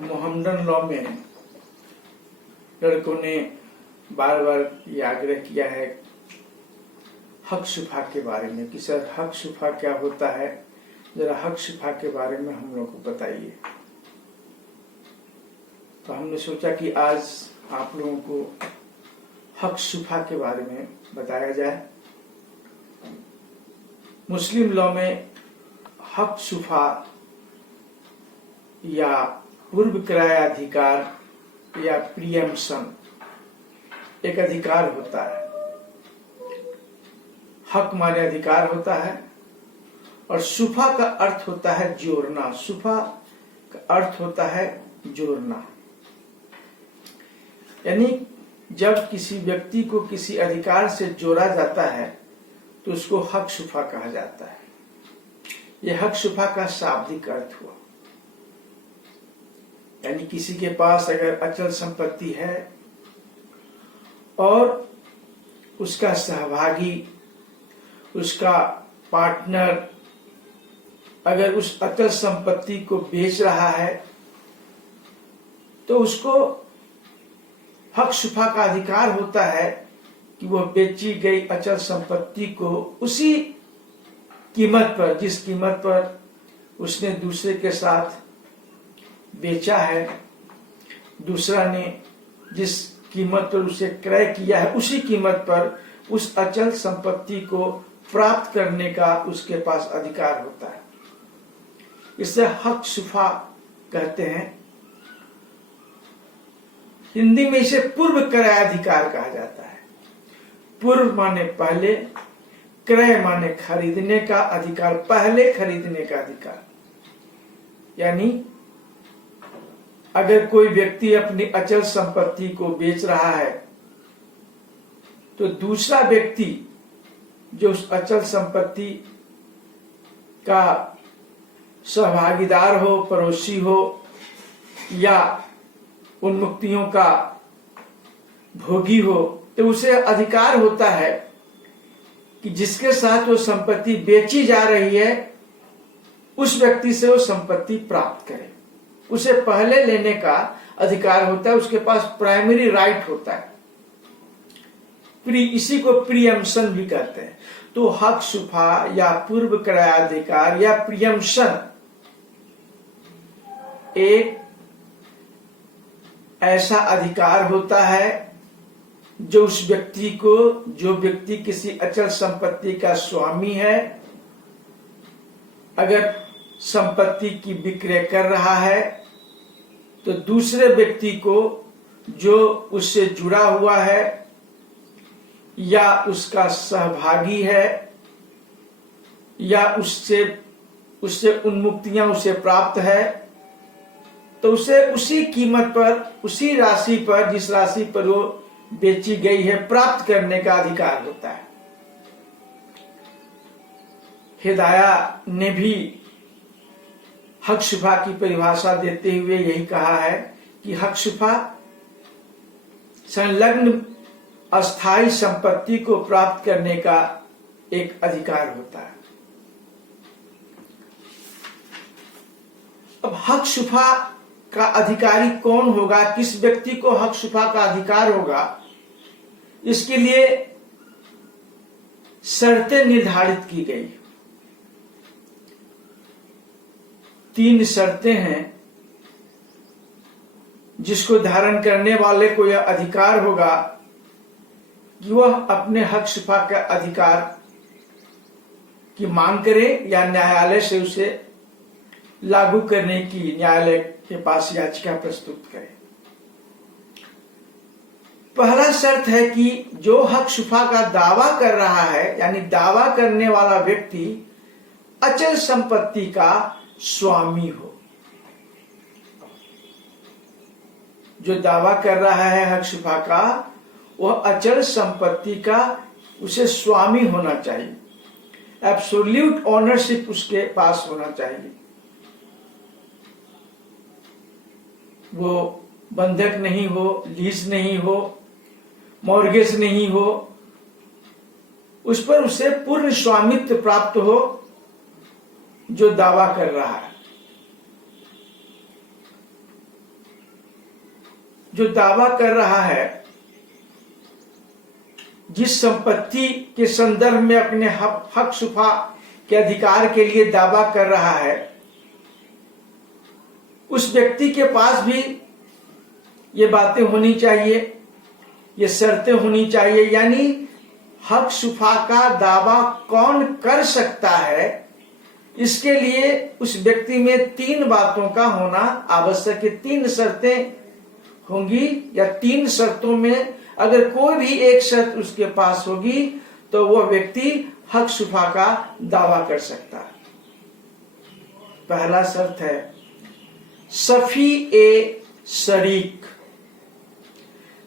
Mohammedan law में लड़कों ने बार बार ये आग्रह किया है हक शुफा के बारे में कि सर हक शुफा क्या होता है, जरा हक शुफा के बारे में हम लोग को बताइए। तो हमने सोचा कि आज आप लोगों को हक शुफा के बारे में बताया जाए। मुस्लिम लॉ में हक शुफा या पूर्व क्रयाधिकार या प्रियम्पशन एक अधिकार होता है। हक माने अधिकार होता है और शुफा का अर्थ होता है जोड़ना। शुफा का अर्थ होता है जोड़ना, यानी जब किसी व्यक्ति को किसी अधिकार से जोड़ा जाता है तो उसको हक शुफा कहा जाता है। यह हक शुफा का शाब्दिक अर्थ हुआ, यानी किसी के पास अगर अचल संपत्ति है और उसका सहभागी, उसका पार्टनर अगर उस अचल संपत्ति को बेच रहा है तो उसको हक शुफा का अधिकार होता है कि वह बेची गई अचल संपत्ति को उसी कीमत पर, जिस कीमत पर उसने दूसरे के साथ बेचा है, दूसरा ने जिस कीमत पर उसे क्रय किया है, उसी कीमत पर उस अचल संपत्ति को प्राप्त करने का उसके पास अधिकार होता है। इसे हक शुफा कहते हैं। हिंदी में इसे पूर्व क्रयाधिकार कहा जाता है। पूर्व माने पहले, क्रय माने खरीदने का अधिकार, पहले खरीदने का अधिकार। यानी अगर कोई व्यक्ति अपनी अचल संपत्ति को बेच रहा है तो दूसरा व्यक्ति जो उस अचल संपत्ति का सहभागीदार हो, पड़ोसी हो या उन्मुक्तियों का भोगी हो, तो उसे अधिकार होता है कि जिसके साथ वो संपत्ति बेची जा रही है उस व्यक्ति से वो संपत्ति प्राप्त करे। उसे पहले लेने का अधिकार होता है, उसके पास प्राइमरी राइट होता है। इसी को प्रियम्पशन भी कहते हैं। तो हक शुफा या पूर्व क्रयाधिकार या प्रियम्पशन एक ऐसा अधिकार होता है जो उस व्यक्ति को, जो व्यक्ति किसी अचल संपत्ति का स्वामी है, अगर संपत्ति की विक्रय कर रहा है तो दूसरे व्यक्ति को जो उससे जुड़ा हुआ है या उसका सहभागी है या उससे उन्मुक्तियां उसे प्राप्त है, तो उसे उसी कीमत पर, उसी राशि पर, जिस राशि पर वो बेची गई है, प्राप्त करने का अधिकार होता है। हिदाया ने भी हक शुफा की परिभाषा देते हुए यही कहा है कि हक शुफा संलग्न अस्थायी संपत्ति को प्राप्त करने का एक अधिकार होता है। अब हक शुफा का अधिकारी कौन होगा, किस व्यक्ति को हक शुफा का अधिकार होगा, इसके लिए शर्तें निर्धारित की गई। 3 शर्तें हैं जिसको धारण करने वाले को यह अधिकार होगा कि वह अपने हक शुफा का अधिकार की मांग करे या न्यायालय से उसे लागू करने की न्यायालय के पास याचिका प्रस्तुत करे। पहला शर्त है कि जो हक शुफा का दावा कर रहा है, यानी दावा करने वाला व्यक्ति अचल संपत्ति का स्वामी हो। जो दावा कर रहा है हक शुफा का, वह अचल संपत्ति का उसे स्वामी होना चाहिए, एब्सोल्यूट ओनरशिप उसके पास होना चाहिए। वो बंधक नहीं हो, लीज नहीं हो, मॉर्गेज नहीं हो, उस पर उसे पूर्ण स्वामित्व प्राप्त हो जो दावा कर रहा है। जो दावा कर रहा है, जिस संपत्ति के संदर्भ में अपने हक शुफा के अधिकार के लिए दावा कर रहा है, उस व्यक्ति के पास भी ये बातें होनी चाहिए, ये शर्तें होनी चाहिए। यानी हक शुफा का दावा कौन कर सकता है, इसके लिए उस व्यक्ति में 3 बातों का होना आवश्यक है। 3 शर्तें होंगी, या 3 शर्तों में अगर कोई भी एक शर्त उसके पास होगी तो वह व्यक्ति हक शुफा का दावा कर सकता है। पहला शर्त है सफी ए शरीक।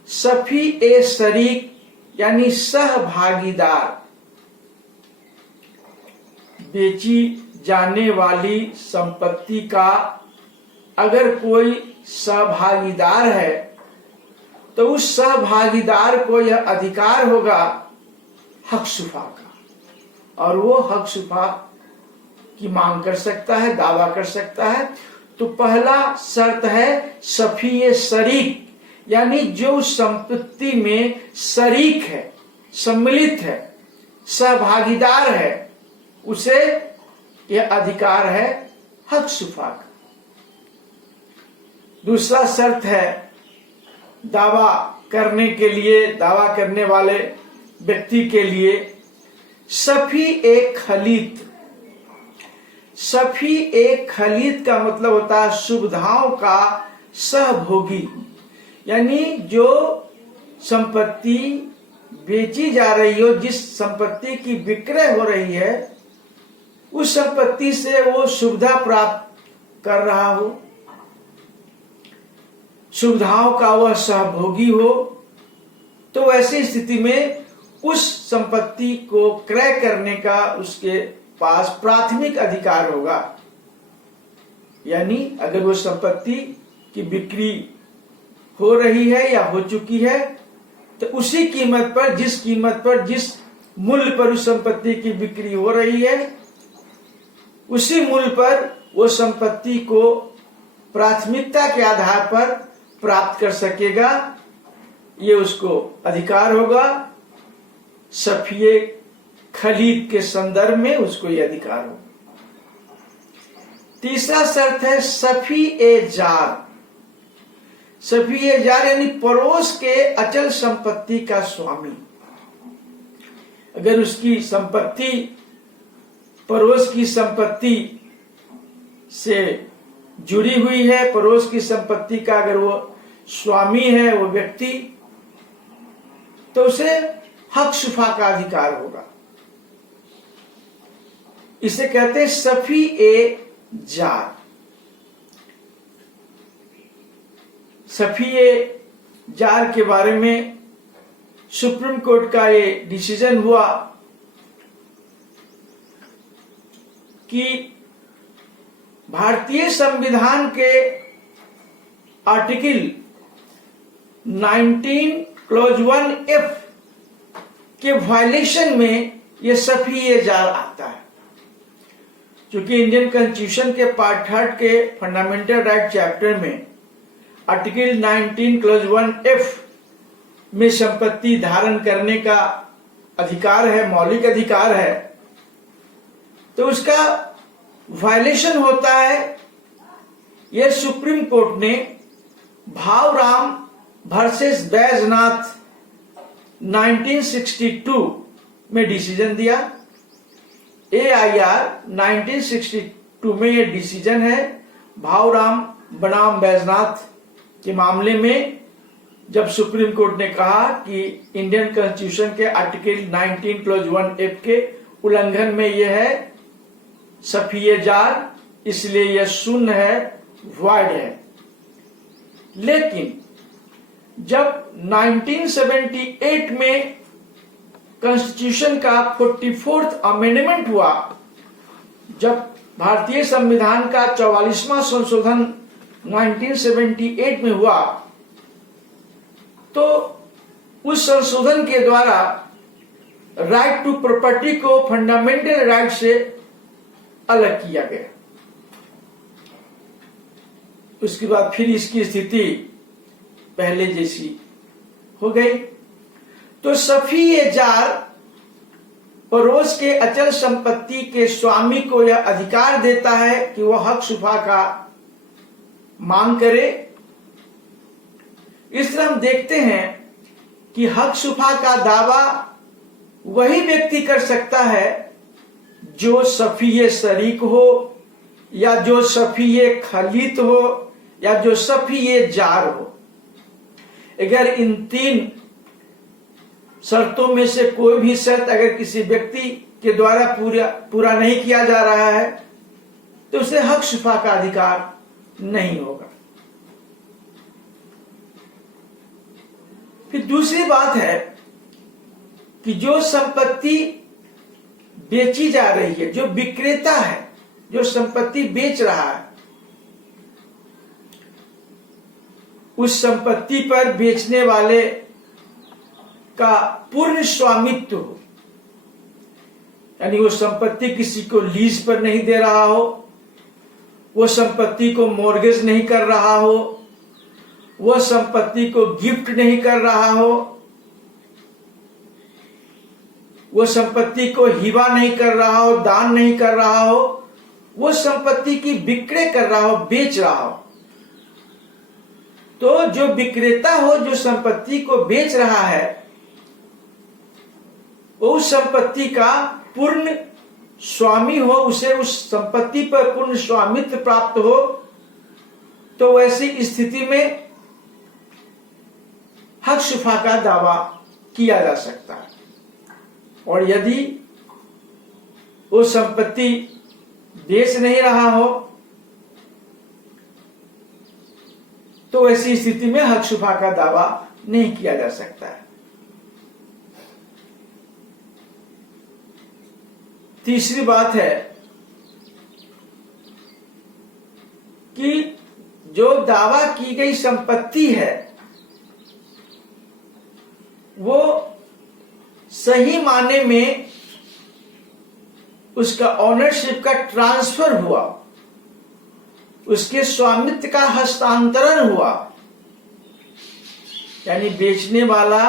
सफी ए शरीक यानी सहभागीदार। बेची जाने वाली संपत्ति का अगर कोई सहभागीदार है तो उस सहभागीदार को यह अधिकार होगा हक शुफा का, और वो हक शुफा की मांग कर सकता है, दावा कर सकता है। तो पहला शर्त है सफी शरीक, यानी जो संपत्ति में शरीक है, सम्मिलित है, सहभागीदार है, उसे यह अधिकार है हक शुफा का। दूसरा शर्त है दावा करने के लिए, दावा करने वाले व्यक्ति के लिए सफी एक खलीत। सफी एक खलीत का मतलब होता है सुविधाओं का सहभोगी, यानी जो संपत्ति बेची जा रही हो, जिस संपत्ति की विक्रय हो रही है, उस संपत्ति से वो सुविधा प्राप्त कर रहा हो, सुविधाओं का वह सहभोगी हो, तो ऐसी स्थिति में उस संपत्ति को क्रय करने का उसके पास प्राथमिक अधिकार होगा। यानी अगर वो संपत्ति की बिक्री हो रही है या हो चुकी है, तो उसी कीमत पर, जिस कीमत पर, जिस मूल्य पर उस संपत्ति की बिक्री हो रही है, उसी मूल्य पर वो संपत्ति को प्राथमिकता के आधार पर प्राप्त कर सकेगा, ये उसको अधिकार होगा। सफिये खलीद के संदर्भ में उसको ये अधिकार होगा। तीसरा शर्त है Safi a jar. Safi a jar यानी पड़ोस के अचल संपत्ति का स्वामी। अगर उसकी संपत्ति पड़ोस की संपत्ति से जुड़ी हुई है, पड़ोस की संपत्ति का अगर वो स्वामी है, वो व्यक्ति, तो उसे हक शुफा का अधिकार होगा। इसे कहते हैं Safi a jar. Safi a jar के बारे में सुप्रीम कोर्ट का ये डिसीजन हुआ कि भारतीय संविधान के आर्टिकल 19 क्लॉज 1F के वायलेशन में यह सफी ए जार आता है। क्योंकि इंडियन कॉन्स्टिट्यूशन के पार्ट 3 के फंडामेंटल राइट चैप्टर में आर्टिकल 19 क्लॉज 1F में संपत्ति धारण करने का अधिकार है, मौलिक अधिकार है, तो उसका वायलेशन होता है। यह सुप्रीम कोर्ट ने भावराम वर्सेस बैजनाथ 1962 में डिसीजन दिया। AIR 1962 में यह डिसीजन है भावराम बनाम बैजनाथ के मामले में, जब सुप्रीम कोर्ट ने कहा कि इंडियन कॉन्स्टिट्यूशन के आर्टिकल 19 क्लॉज 1F के उल्लंघन में यह है सफी ए जार, इसलिए यह शून्य है, वॉइड है। लेकिन जब 1978 में कॉन्स्टिट्यूशन का 44th अमेंडमेंट हुआ, जब भारतीय संविधान का 44वां संशोधन 1978 में हुआ, तो उस संशोधन के द्वारा राइट टू प्रॉपर्टी को फंडामेंटल राइट से अलग किया गया। उसके बाद फिर इसकी स्थिति पहले जैसी हो गई। तो सफी ये जार पड़ोस के अचल संपत्ति के स्वामी को यह अधिकार देता है कि वह हक शुफा का मांग करे। इस तरह हम देखते हैं कि हक शुफा का दावा वही व्यक्ति कर सकता है जो सफीये शरीक हो, या जो सफीये खलीत हो, या जो सफीये जार हो। अगर इन 3 शर्तों में से कोई भी शर्त अगर किसी व्यक्ति के द्वारा पूरा नहीं किया जा रहा है तो उसे हक शुफा का अधिकार नहीं होगा। फिर दूसरी बात है कि जो संपत्ति बेची जा रही है, जो विक्रेता है, जो संपत्ति बेच रहा है, उस संपत्ति पर बेचने वाले का पूर्ण स्वामित्व हो, यानी वो संपत्ति किसी को लीज पर नहीं दे रहा हो, वो संपत्ति को मॉर्गेज नहीं कर रहा हो, वो संपत्ति को गिफ्ट नहीं कर रहा हो, वो संपत्ति को हिबा नहीं कर रहा हो, दान नहीं कर रहा हो, वो संपत्ति की विक्रय कर रहा हो, बेच रहा हो। तो जो विक्रेता हो, जो संपत्ति को बेच रहा है, उस संपत्ति का पूर्ण स्वामी हो, उसे उस संपत्ति पर पूर्ण स्वामित्व प्राप्त हो, तो वैसी स्थिति में हक शुफा का दावा किया जा सकता है। और यदि वो संपत्ति बेच नहीं रहा हो तो ऐसी स्थिति में हक शुफा का दावा नहीं किया जा सकता है। तीसरी बात है कि जो दावा की गई संपत्ति है वो सही माने में उसका ऑनरशिप का ट्रांसफर हुआ, उसके स्वामित्व का हस्तांतरण हुआ, यानी बेचने वाला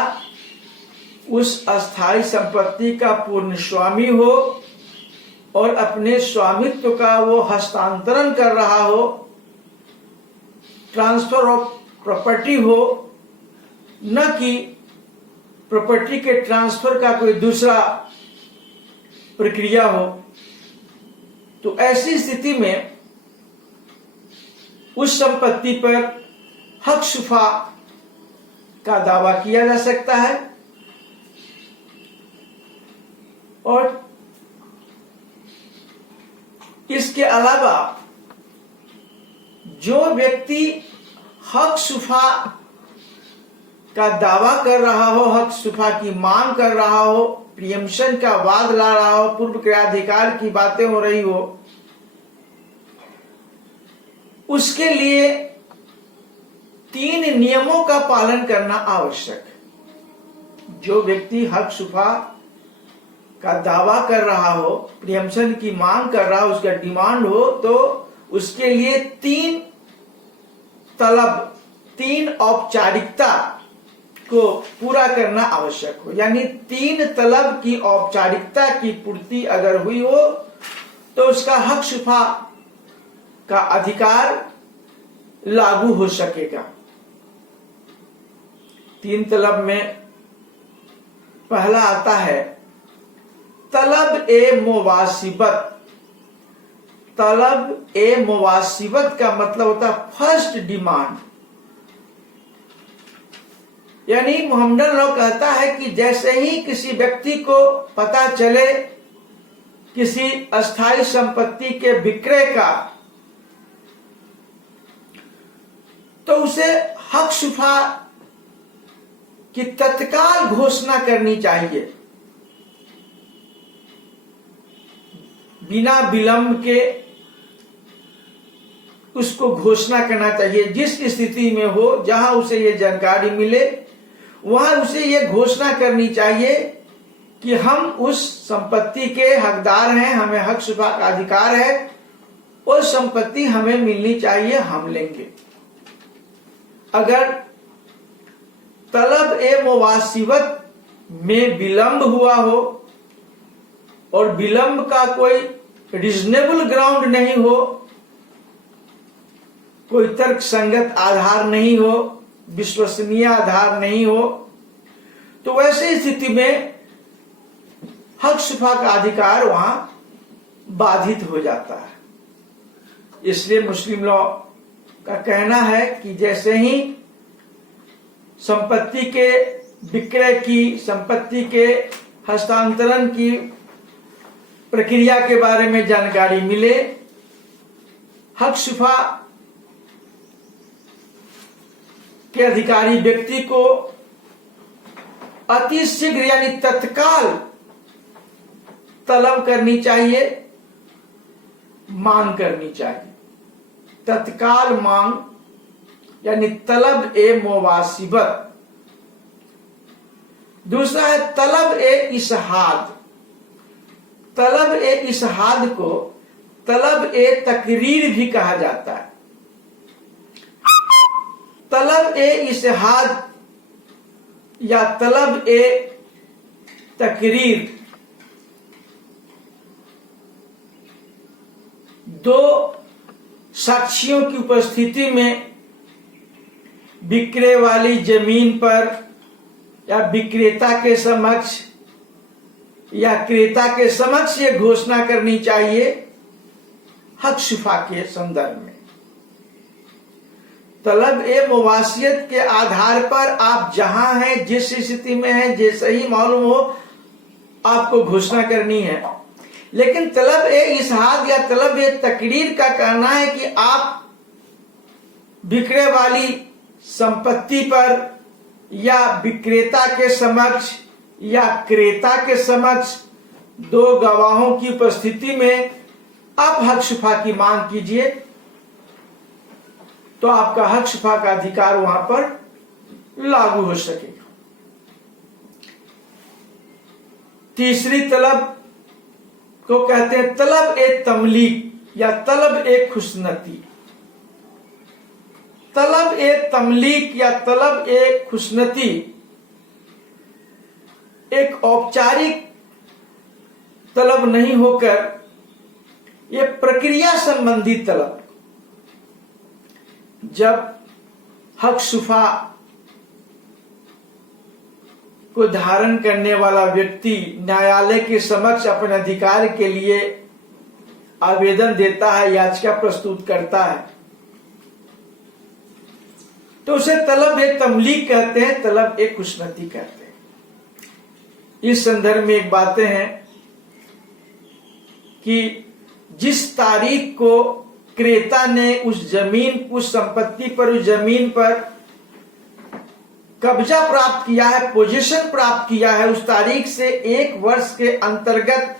उस अस्थायी संपत्ति का पूर्ण स्वामी हो और अपने स्वामित्व का वो हस्तांतरण कर रहा हो, ट्रांसफर ऑफ प्रॉपर्टी हो, न कि प्रॉपर्टी के ट्रांसफर का कोई दूसरा प्रक्रिया हो। तो ऐसी स्थिति में उस संपत्ति पर हक शुफा का दावा किया जा सकता है। और इसके अलावा जो व्यक्ति हक शुफा का दावा कर रहा हो, हक शुफा की मांग कर रहा हो, प्रियम्पशन का वाद ला रहा हो, पूर्व क्रियाधिकार की बातें हो रही हो, उसके लिए 3 नियमों का पालन करना आवश्यक है। जो व्यक्ति हक शुफा का दावा कर रहा हो, प्रियम्पशन की मांग कर रहा हो, उसका डिमांड हो, तो उसके लिए 3 तलब, 3 औपचारिकता को पूरा करना आवश्यक हो। यानी 3 तलब की औपचारिकता की पूर्ति अगर हुई हो तो उसका हक शुफा का अधिकार लागू हो सकेगा। 3 तलब में पहला आता है तलब ए मुवासिबत। तलब ए मुवासिबत का मतलब होता है फर्स्ट डिमांड। यानी मोहम्मदन लॉ कहता है कि जैसे ही किसी व्यक्ति को पता चले किसी अस्थायी संपत्ति के विक्रय का, तो उसे हक शुफा की तत्काल घोषणा करनी चाहिए, बिना विलंब के उसको घोषणा करना चाहिए। जिस स्थिति में हो, जहां उसे ये जानकारी मिले, वहां उसे ये घोषणा करनी चाहिए कि हम उस संपत्ति के हकदार हैं, हमें हक शुफा का अधिकार है, और संपत्ति हमें मिलनी चाहिए, हम लेंगे। अगर तलब ए मुवासिबत में विलंब हुआ हो और विलंब का कोई रीजनेबल ग्राउंड नहीं हो, कोई तर्क संगत आधार नहीं हो, विश्वसनीय आधार नहीं हो, तो वैसी स्थिति में हक शुफा का अधिकार वहां बाधित हो जाता है। इसलिए मुस्लिम लॉ का कहना है कि जैसे ही संपत्ति के विक्रय की, संपत्ति के हस्तांतरण की प्रक्रिया के बारे में जानकारी मिले, हक शुफा के अधिकारी व्यक्ति को अति शीघ्र यानी तत्काल तलब करनी चाहिए, मांग करनी चाहिए। तत्काल मांग यानी तलब ए मुवासिबत। दूसरा है तलब ए इसहाद। तलब ए इसहाद को तलब ए तकरीर भी कहा जाता है। तलब ए इसहाद या तलब ए तकरीर दो साक्षियों की उपस्थिति में विक्रय वाली जमीन पर या विक्रेता के समक्ष या क्रेता के समक्ष ये घोषणा करनी चाहिए हक शुफा के संदर्भ में। तलब ए मुवासियत के आधार पर आप जहां हैं, जिस स्थिति में हैं, जैसे ही मालूम हो आपको घोषणा करनी है। लेकिन तलब ए इसहाद या तलब ए तकरीर का कहना है कि आप विक्रय वाली संपत्ति पर या विक्रेता के समक्ष या क्रेता के समक्ष दो गवाहों की उपस्थिति में आप हक शुफा की मांग कीजिए, तो आपका हक शुफा का अधिकार वहां पर लागू हो सकेगा। तीसरी तलब को कहते हैं तलब ए तमलीक या तलब ए खुशनती। तलब ए तमलीक या तलब ए खुशनती एक औपचारिक तलब नहीं होकर यह प्रक्रिया संबंधी तलब। जब हक शुफा को धारण करने वाला व्यक्ति न्यायालय के समक्ष अपने अधिकार के लिए आवेदन देता है, याचिका प्रस्तुत करता है, तो उसे तलब ए तमलीक कहते हैं, तलब ए खुशनती कहते हैं। इस संदर्भ में एक बातें हैं कि जिस तारीख को क्रेता ने उस जमीन, उस संपत्ति पर, उस जमीन पर कब्जा प्राप्त किया है, पोजीशन प्राप्त किया है, उस तारीख से 1 वर्ष के अंतर्गत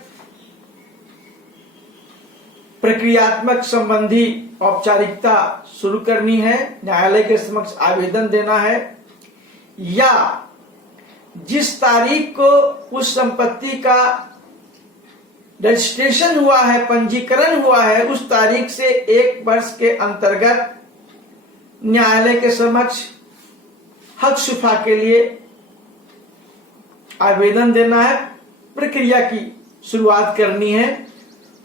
प्रक्रियात्मक संबंधी औपचारिकता शुरू करनी है, न्यायालय के समक्ष आवेदन देना है, या जिस तारीख को उस संपत्ति का रजिस्ट्रेशन हुआ है, पंजीकरण हुआ है, उस तारीख से 1 वर्ष के अंतर्गत न्यायालय के समक्ष हक शुफा के लिए आवेदन देना है, प्रक्रिया की शुरुआत करनी है।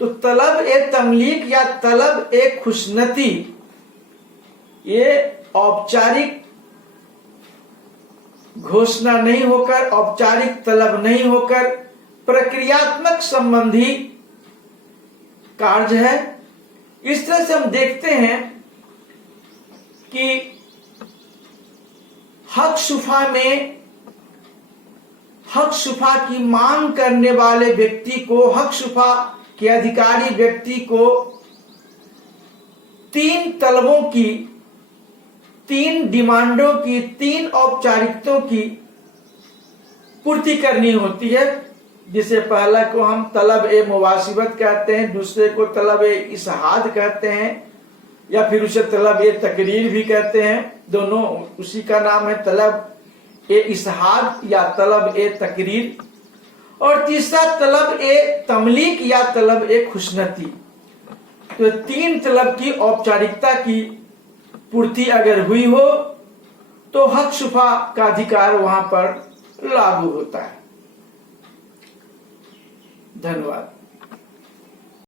तो तलब ए तमलीक या तलब ए खुशनती ये औपचारिक घोषणा नहीं होकर, औपचारिक तलब नहीं होकर प्रक्रियात्मक संबंधी कार्य है। इस तरह से हम देखते हैं कि हक शुफा में हक शुफा की मांग करने वाले व्यक्ति को, हक शुफा के अधिकारी व्यक्ति को 3 तलबों की, 3 डिमांडों की, 3 औपचारिकताओं की पूर्ति करनी होती है, जिसे पहला को हम तलब ए मुवासिबत कहते हैं, दूसरे को तलब ए इसहाद कहते हैं, या फिर उसे तलब ए तकरीर भी कहते हैं। दोनों उसी का नाम है, तलब ए इसहाद या तलब ए तकरीर। और तीसरा तलब ए तमलीक या तलब ए खुशनती। तो 3 तलब की औपचारिकता की पूर्ति अगर हुई हो तो हक शुफा का अधिकार वहां पर लागू होता है। धन्यवाद।